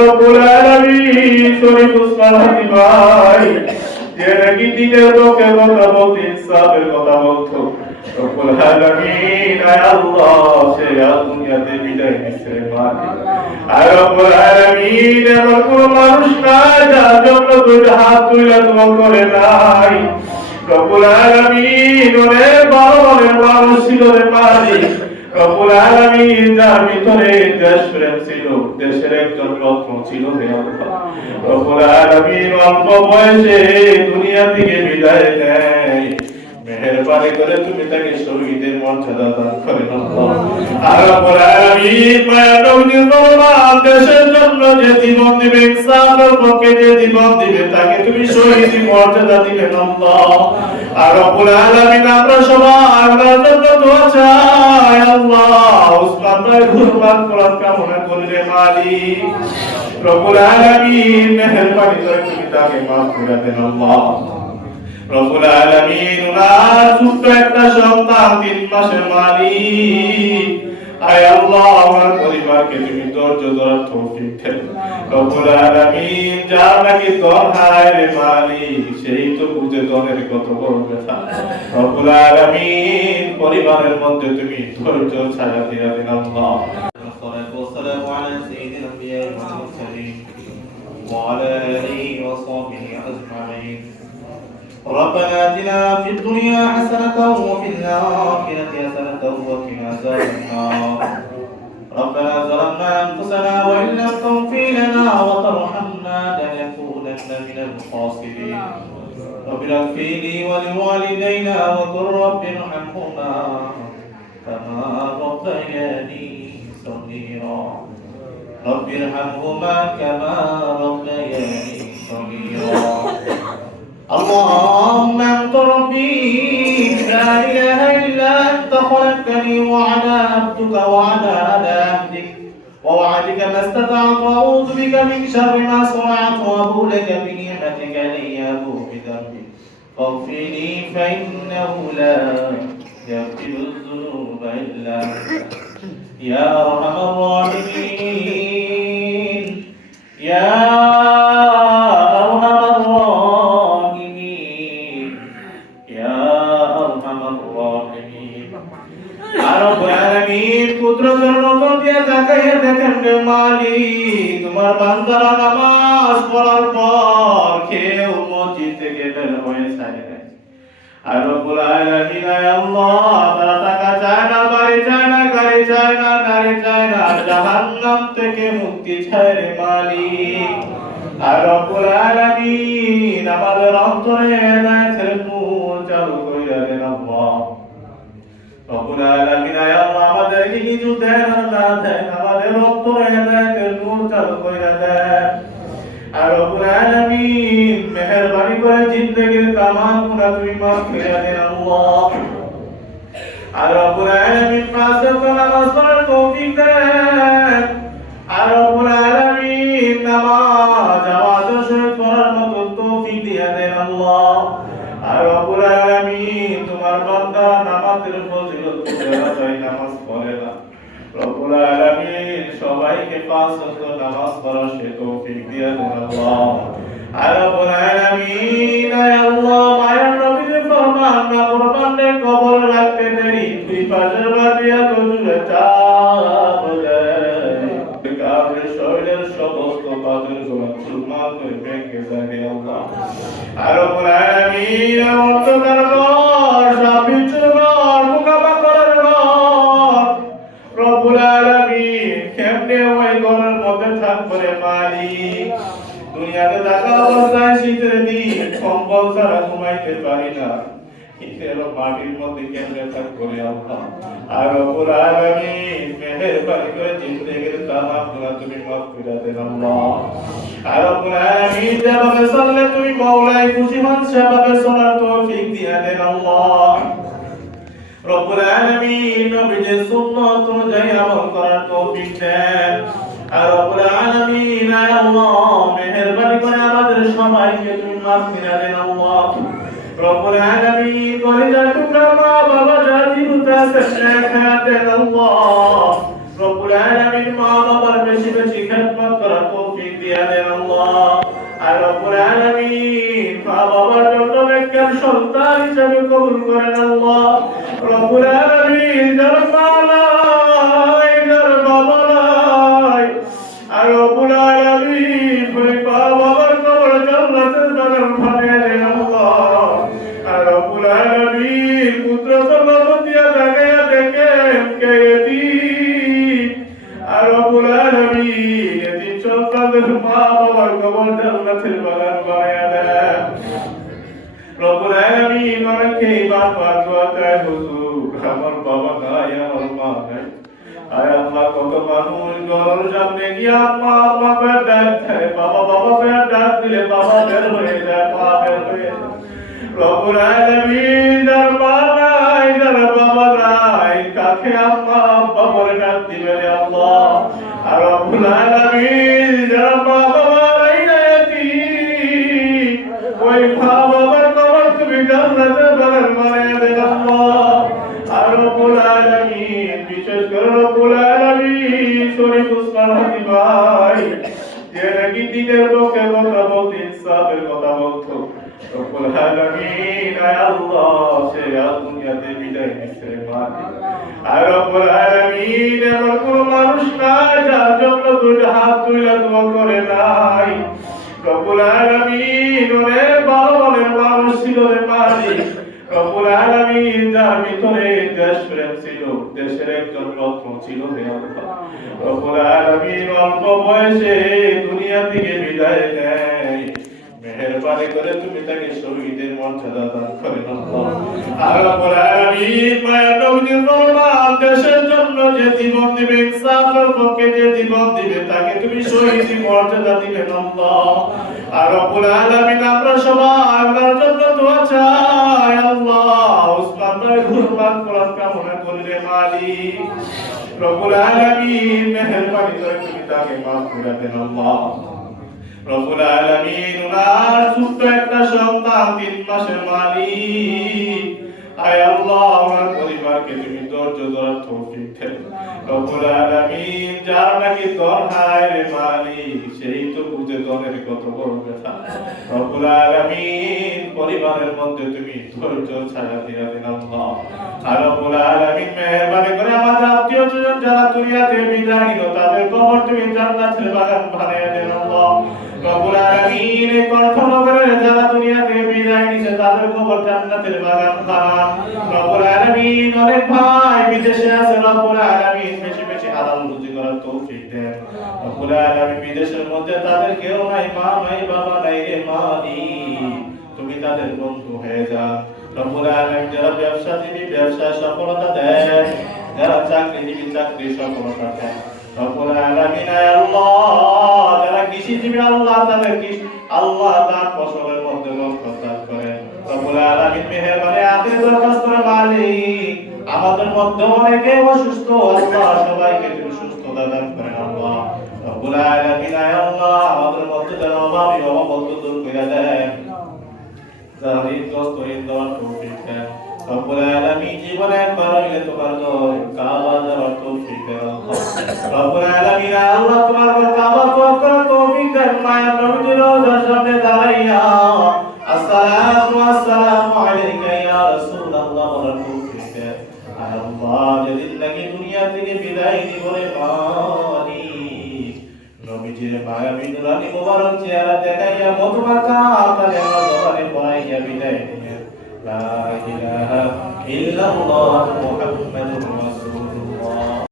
রব্বুল আলামিন শরীফ উসমান হাদি ভাই যে নাকি দিনের পক্ষে কথা বলতে ইনসাফের কথা বলতো রব্বুল আলামিন আয় আল্লাহ সে দুনিয়াতে বিদায় নিচ্ছে মালিক আয় রব্বুল আলামিন এমন কোন মানুষ নাই যার জন্য দুইটা হাত তুলে দোয়া করে নাই রব্বুল আলামিন অনেক বড় বড় মানুষ ছিল রে মালিক রব্বুল আলামিন যার ভিতরে দেশপ্রেম ছিল দেশের একজন রত্ন ছিল হে আল্লাহ রব্বুল আলামিন অল্প বয়সে দুনিয়া থেকে বিদায় নেয় মেহেরবানি করে তুমি তাকে শহীদের মর্যাদা দান করেন আল্লাহ আর রব্বুল আলামিন মায়া নবীর ফরমান দেশের জন্য যে জীবন দিবে ইনসাফের পক্ষে যে জীবন দিবে তাকে তুমি শহীদ মর্যাদা দিবেন আল্লাহ আর রব্বুল আলামিন আমরা সবাই আল্লাহর জন্য দোয়া চাই আল্লাহ উসমান ভাই কুরবান করার কামনা করি রে মালিক রব্বুল আলামিন মেহেরবানি করে তুমি তাকে মাফ করে দেন আল্লাহ রব্বুল আলামিন উনার ছোট্ট একটা সন্তান 3 মাসের মালিক আয় আল্লাহ আমার পরিবারকে তুমি ধৈর্য ধরার তৌফিক দেন রব্বুল আলামিন যার নাকি দর হায় রে মালিক সেই তো বুঝে দনের কত বড় ব্যথা রব্বুল আলামিন পরিবারের মধ্যে তুমি ধৈর্য ছায়া দিয়া দেন আল্লাহ والصلاة والسلام على سيد الأنبياء والمرسلين وعلى آله وصحبه أجمعين ربنا آتنا في الدنيا حسنة وفي الآخرة حسنة وقنا عذاب النار ربنا ظلمنا أنفسنا وإن لم تغفر لنا وترحمنا لنكونن من الخاسرين رب اغفر لي ولوالدينا وقل رب ارحمهما كما ربياني صغيرا رب ارحمهما كما ربياني صغيرا اللهم انت ربي لا اله الا انت خلقتني وانا عبدك وانا على عهدك ووعدك ما استطعت واعوذ بك من شر ما صنعت وابو لك بنعمتك علي ابو بذنبي فاغفر لي فانه لا يغفر الذنوب الا انت يا ارحم الراحمين يا তোমার বান্দারা নামাজ পড়ার পর কেউ মসজিদ থেকে বের হয়ে যায় আর রব্বুল আলামিন আল্লাহ তারা টাকা চায় না বাড়ি চায় না গাড়ি চায় না নারী চায় না জাহান্নাম থেকে মুক্তি চায় রে মালিক আর রব্বুল আলামিন আমাদের অন্তরে হেদায়েতের নূর চালু কইরা দেন আল্লাহ রব্বুল আলামিন আল্লাহ আমাদেরকে কিছু দেন না দেন আমাদের অন্তরে হেদায়েতের নূর চালু কইরা দেন আর রব্বুল আলামিন মেহেরবানি করে জিন্দেগীর তামাম গুনাহ তুমি মাফ করে দেন আল্লাহ আর রব্বুল আলামিন পাঁচ ওয়াক্ত নামাজ পড়ার তৌফিক দেন আর রব্বুল আলামিন নামাজ জামাতের সহিত পড়ার মতো তৌফিক দিয়ে দেন আল্লাহ আর রব্বুল আলামিন তোমার বান্দা নামাজের ফজিলত করে নামাজ পড়ে না রব্বুল আলামিন সবাইকে পাঁচ ওয়াক্ত নামাজ পড়ার সে তৌফিক দিয়ে দেন আল্লাহ আর রব্বুল আলামিন আল্লাহ মায়ের নবীর ফরমান না ফরমানে কবর রাখতে দেরি তুই পাশের বাড়িয়া তো জুড়ে চাপ দেয় কারণে শরীরের সমস্ত পাথর গুলো চুরমার করে ভেঙে যায় আল্লাহ আর রব্বুল আলামিন অন্তকার ঘর সব বিচ্ছুর ঘর মুকাবা করার ঘর রব্বুল আলামিন কেমনে ওই ঘরের মধ্যে থাকবে রে মালিক দুনিয়াতে থাকা অবস্থায় শীতের দিন কম্বল ছাড়া ঘুমাইতে পারি না শীতের মাটির মধ্যে কেমনে থাকবো রে আল্লাহ আর রব্বুল আলামিন মেহেরবানি করে জিন্দেগীর তামাম গুনাহ তুমি মাফ করে দেন আল্লাহ আর রব্বুল আলামিন যেভাবে চললে তুমি মওলাই খুশি হন সেভাবে চলার তৌফিক দিয়ে দেন আল্লাহ রব্বুল আলামিন নবীর সুন্নাত অনুযায়ী আমল করার তৌফিক দেন আর রব্বুল আলামিন আল্লাহ মেহেরবানি করে আমাদের সবাইকে তুমি মাফ করে দেন আল্লাহ রব্বুল আলামিন কলিজার টুকরা মা বাবা জাতি উতাসে খায়াত দেন আল্লাহ রব্বুল আলামিন মা বাবার বেশি বেশি খিদমত করার তৌফিক তৌফিক দিয়া দেন আল্লাহ। আর রব্বুল আলামিন মা বাবার জন্য একটা সন্তান হিসেবে কবুল করেন আল্লাহ। রব্বুল আলামিন যার মা নাই, যার বাবা নাই, আর রব্বুল আলামিন ওই মা বাবার কবর জান্নাতের বাগান বানিয়ে দেন আল্লাহ। আর রব্বুল আলামিন পুত্র সন্তান দিয়া জাগায়া দেখেন কে এতিম, আর রব্বুল আলামিন এতিম সন্তানদের মা বাবার কবর জান্নাতের বাগান বানিয়ে দেন। রব্বুল আলামিন অনেকে বারবার দোয়া চায়, হুজুর আমার বাবা নাই, আমার মা নাই। আয় আল্লাহ, কত মানুষ ঘরের সামনে গিয়ে আম্মা আম্মা করে ডাক দেয়, বাবা বাবা করে ডাক দিলে বাবা বের হয়ে যায়, মা বের হয়ে যায়। রব্বুল আলামিন যার মা নাই, যার বাবা নাই, কাকে আম্মা আব্বা করে ডাক দিবে রে আল্লাহ। আর রব্বুল আলামিন যার মা বাবা নাই এতিম, ওই মা বাবার কবর তুমি জান্নাতের বাগান বানিয়ে দেন আল্লাহ। আর রব্বুল আলামিন বিশেষ করে রব্বুল আলামিন শরীফ উসমান হাদি ভাই, যে নাকি দিনের পক্ষে কথা বলতে, ইনসাফের কথা বলতো, রব্বুল আলামিন আয় আল্লাহ সে আজ দুনিয়াতে বিদায় নিচ্ছে মালিক। আর রব্বুল আলামিন এমন কোন মানুষ নাই যার জন্য দুইটা হাত তুলে দোয়া করে নাই। রব্বুল আলামিন অনেক ভালো মনের মানুষ ছিল রে মালিক। রব্বুল আলামিন যার ভিতরে দেশপ্রেম ছিল, দেশের একজন রত্ন ছিল রে আল্লাহ। রব্বুল আলামিন অল্প বয়সে দুনিয়া থেকে বিদায় নেয়, মেহেরবানি করে তুমি তাকে শহীদের মর্যাদা দান করেন আল্লাহ। আর রব্বুল আলামিন মায়া নবীর ফরমান, দেশের জন্য যে জীবন দিবে, ইনসাফের পক্ষে যে জীবন দিবে, তাকে তুমি শহীদের মর্যাদা দিবেন আল্লাহ। আর রব্বুল আলামিন আমরা সবাই আপনার জন্য দোয়া চাই আল্লাহ। উসমান ভাই কুরবান করার কামনা করি রে মালিক। রব্বুল আলামিন মেহেরবানি করে তুমি তাকে মাফ করে দেন আল্লাহ। রব্বুল আলামিন ওনার ছোট্ট একটা সন্তান 3 মাসের মালিক, আয় আল্লাহ ওনার পরিবারকে তুমি ধৈর্য ধরার তৌফিক দেন। রব্বুল আলামিন যার নাকি দর হায় রে মালিক, সেই তো বুঝে দরের কত বড় ব্যথা। রব্বুল আলামিন পরিবারের মধ্যে তুমি ধৈর্য ছায়া দিয়া দিন আল্লাহ। আর রব্বুল আলামিন মেহেরবানি করে আমাদের আত্মীয়স্বজন যারা দুনিয়াতে বিদায় নিল, তাদের কবর তুমি জান্নাতের বাগান বানিয়ে দেন আল্লাহ। রব্বুল আলামিন কর্তনগরের যারা দুনিয়াতে বিদায় নিছে, তাদের কবর জান্নাতের বাগান বানান। রব্বুল আলামিন অনেক ভাই বিদেশে আছে, রব্বুল আলামিন বেশি বেশি হালাল রুজি করার তৌফিক দেন। রব্বুল আলামিন বিদেশের মধ্যে তাদের কেউ নাই, মা নাই, বাবা নাই রে মালিক, তুমি তাদের বন্ধু হয়ে যাও। রব্বুল আলামিন যারা ব্যবসাজীবী ব্যবসায় সফলতা দেন, যারা চাকরিজীবী চাকরি সফলতা দেন। রব্বুল আলামিন আল্লাহ যারা কৃষিজীবী আল্লাহ তাদের আল্লাহ তার ফসলের মধ্যে বরকত দান করেন। রব্বুল আলামিন মেহেরবানি আখির দরখাস্ত করে মালিক, আমাদের মধ্যে অনেকে অসুস্থ, আল্লাহ সবাইকে তুমি সুস্থতা দান করেন আল্লাহ। রব্বুল আলামিন আল্লাহ আমাদের মধ্যে যারা অভাবী অভাবত দূর করে দেন, যারা ঋণগ্রস্ত ঋণ দেওয়ার তৌফিক দেন। রব্বুল আলামিন জীবনে একবার হইলে তোমার ঘর কাবা যাওয়ার তৌফিক দেন আল্লাহ। রব্বুল আলামিন আল্লাহ তোমার ঘর কাবা তওয়াফ করার তৌফিক দেন। মায়া নবীর রওজার সামনে দাঁড়াইয়া আসসালাতু ওয়াসসালামু আলাইকা ইয়া রাসূলুল্লাহ বলার তৌফিক দেন। আল্লাহ যেদিন নাকি দুনিয়া থেকে বিদায় নিব রে মালিক, নবীজির মায়াবী নুরানি মুবারক চেহারা দেখাইয়া মধুমাখা কালেমা জবানে পড়াইয়া বিদায় নিয়ে লা ইলাহা ইল্লাল্লাহ মুহাম্মাদুর রাসূলুল্লাহ।